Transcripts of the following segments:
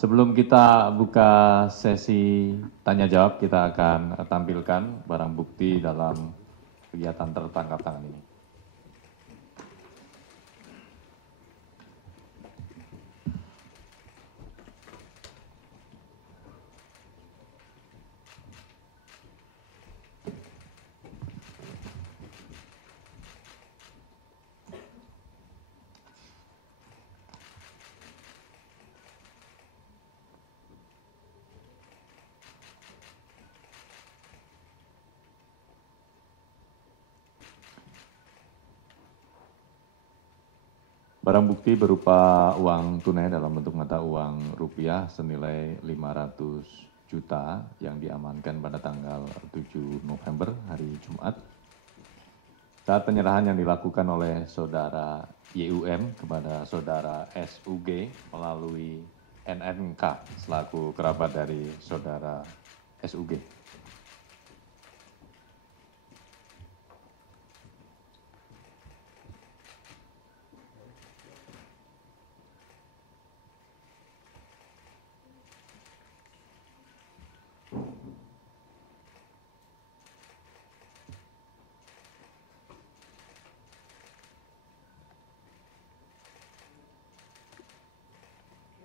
Sebelum kita buka sesi tanya jawab, kita akan tampilkan barang bukti dalam kegiatan tertangkap tangan ini. Barang bukti berupa uang tunai dalam bentuk mata uang rupiah senilai 500 juta yang diamankan pada tanggal 7 November hari Jumat. Saat penyerahan yang dilakukan oleh saudara YUM kepada saudara SUG melalui NNK selaku kerabat dari saudara SUG.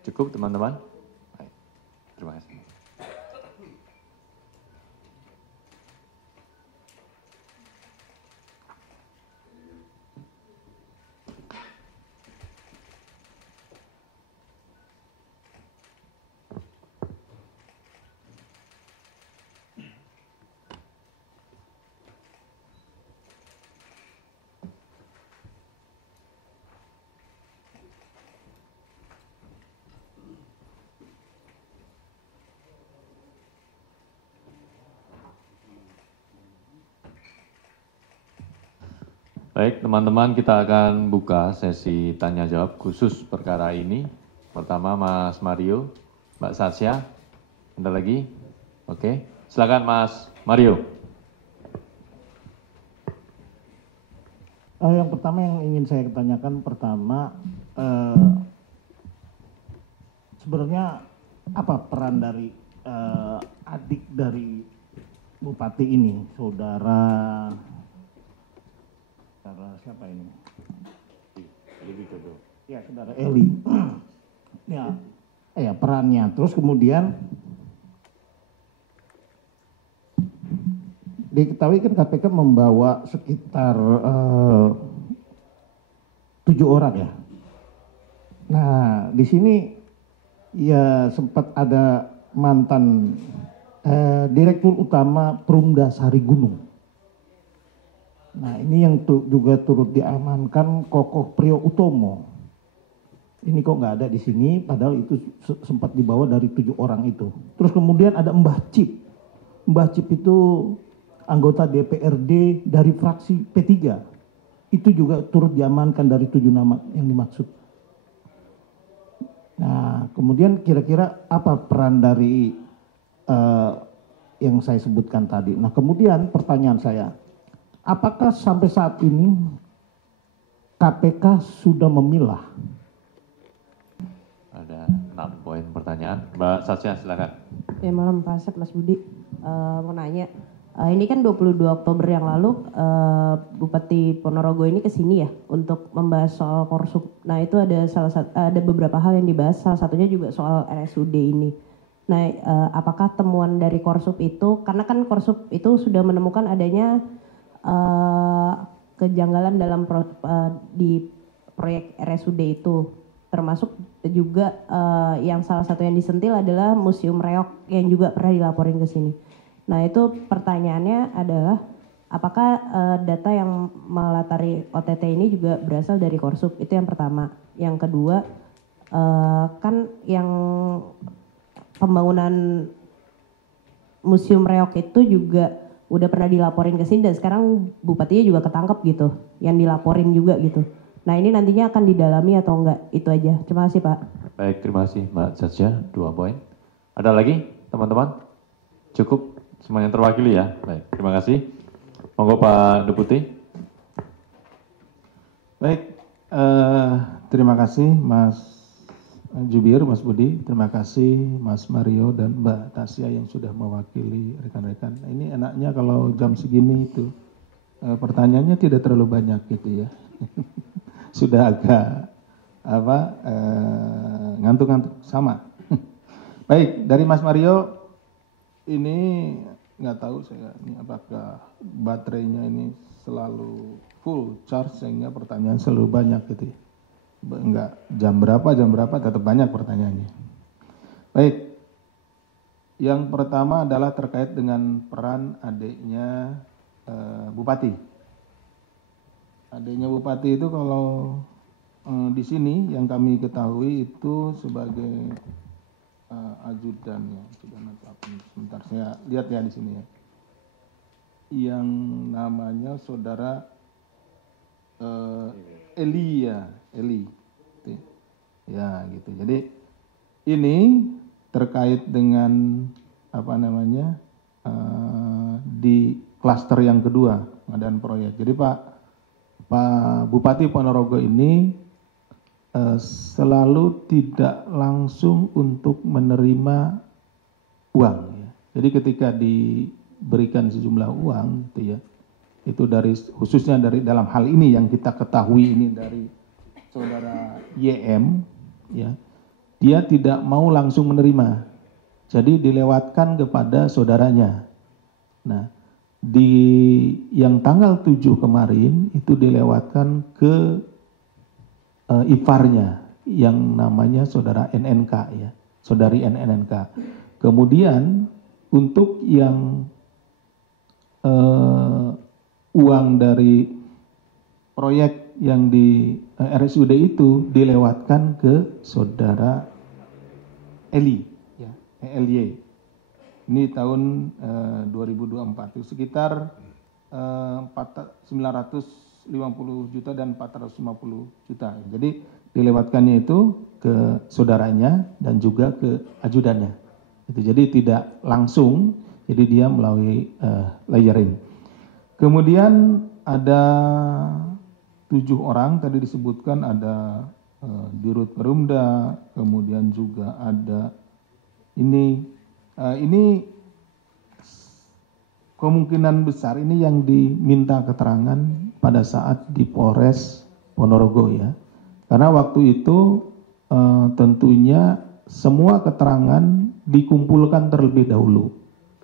Cukup teman-teman? Baik, terima kasih. Baik, teman-teman, kita akan buka sesi tanya jawab khusus perkara ini. Pertama, Mas Mario, Mbak Sasya, ada lagi? Oke, silakan Mas Mario. Yang pertama yang ingin saya tanyakan sebenarnya apa peran dari adik dari Bupati ini, saudara siapa ini? Ya, saudara Eli. ya, perannya. Terus kemudian diketahui kan KPK membawa sekitar 7 orang ya. Nah, di sini ya sempat ada mantan Direktur Utama Perumda Sari Gunung. Nah, ini yang juga turut diamankan Kokoh Priyo Utomo. Ini kok nggak ada di sini, padahal itu sempat dibawa dari 7 orang itu. Terus kemudian ada Mbah Cip. Mbah Cip itu anggota DPRD dari fraksi P3. Itu juga turut diamankan dari 7 nama yang dimaksud. Nah, kemudian kira-kira apa peran dari yang saya sebutkan tadi. Nah, kemudian pertanyaan saya, apakah sampai saat ini KPK sudah memilah? Ada 6 poin pertanyaan. Mbak Sasya, silakan. Ya, malam Pak Asep, Mas Budi. Mau nanya, ini kan 22 Oktober yang lalu Bupati Ponorogo ini kesini ya untuk membahas soal Korsup. Nah, itu ada beberapa hal yang dibahas, salah satunya juga soal RSUD ini. Nah, apakah temuan dari Korsup itu, karena kan Korsup itu sudah menemukan adanya kejanggalan dalam di proyek RSUD itu, termasuk juga yang salah satu yang disentil adalah Museum Reok yang juga pernah dilaporin ke sini. Nah, itu pertanyaannya adalah apakah data yang melatari OTT ini juga berasal dari Korsup? Itu yang pertama. Yang kedua, kan yang pembangunan Museum Reok itu juga udah pernah dilaporin ke sini dan sekarang bupatinya juga ketangkep gitu, yang dilaporin juga gitu. Nah, ini nantinya akan didalami atau enggak? Itu aja. Terima kasih, Pak. Baik, terima kasih Mbak Sasya, 2 poin. Ada lagi teman-teman? Cukup semuanya terwakili ya? Baik, terima kasih. Monggo Pak Deputi. Baik, terima kasih Mas Jubir, Mas Budi, terima kasih Mas Mario dan Mbak Tasya yang sudah mewakili rekan-rekan. Nah, ini enaknya kalau jam segini itu pertanyaannya tidak terlalu banyak gitu ya. Sudah agak ngantuk-ngantuk sama. Baik, dari Mas Mario ini nggak tahu saya ini apakah baterainya ini selalu full charge sehingga pertanyaan selalu banyak gitu ya. Enggak, jam berapa tetap banyak pertanyaannya. Baik, yang pertama adalah terkait dengan peran adiknya Bupati. Adiknya Bupati itu kalau di sini yang kami ketahui itu sebagai ajudan ya. Sebentar saya lihat ya di sini ya. Yang namanya saudara Eli ya, Eli. Ya gitu. Jadi ini terkait dengan di klaster yang kedua pengadaan proyek. Jadi Pak Bupati Ponorogo ini selalu tidak langsung untuk menerima uang. Ya. Jadi ketika diberikan sejumlah uang, gitu ya, itu khususnya dari dalam hal ini yang kita ketahui ini dari saudara YM, ya, dia tidak mau langsung menerima, jadi dilewatkan kepada saudaranya. Nah, yang tanggal 7 kemarin itu dilewatkan ke iparnya yang namanya saudara NNK ya, saudari NNK. Kemudian untuk yang uang dari proyek yang di RSUD itu dilewatkan ke saudara Eli, ya, ELY. Ini tahun 2024, itu sekitar 950 juta dan 450 juta. Jadi dilewatkannya itu ke saudaranya dan juga ke ajudannya. Itu jadi tidak langsung, jadi dia melalui layering. Kemudian ada 7 orang tadi disebutkan, ada Dirut Perumda, kemudian juga ada ini kemungkinan besar ini yang diminta keterangan pada saat di Polres Ponorogo ya. Karena waktu itu tentunya semua keterangan dikumpulkan terlebih dahulu.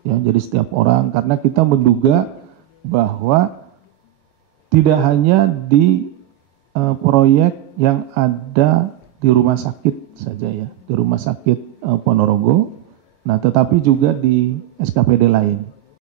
Ya, jadi setiap orang, karena kita menduga bahwa tidak hanya di proyek yang ada di rumah sakit saja ya, di rumah sakit Ponorogo, nah tetapi juga di SKPD lain.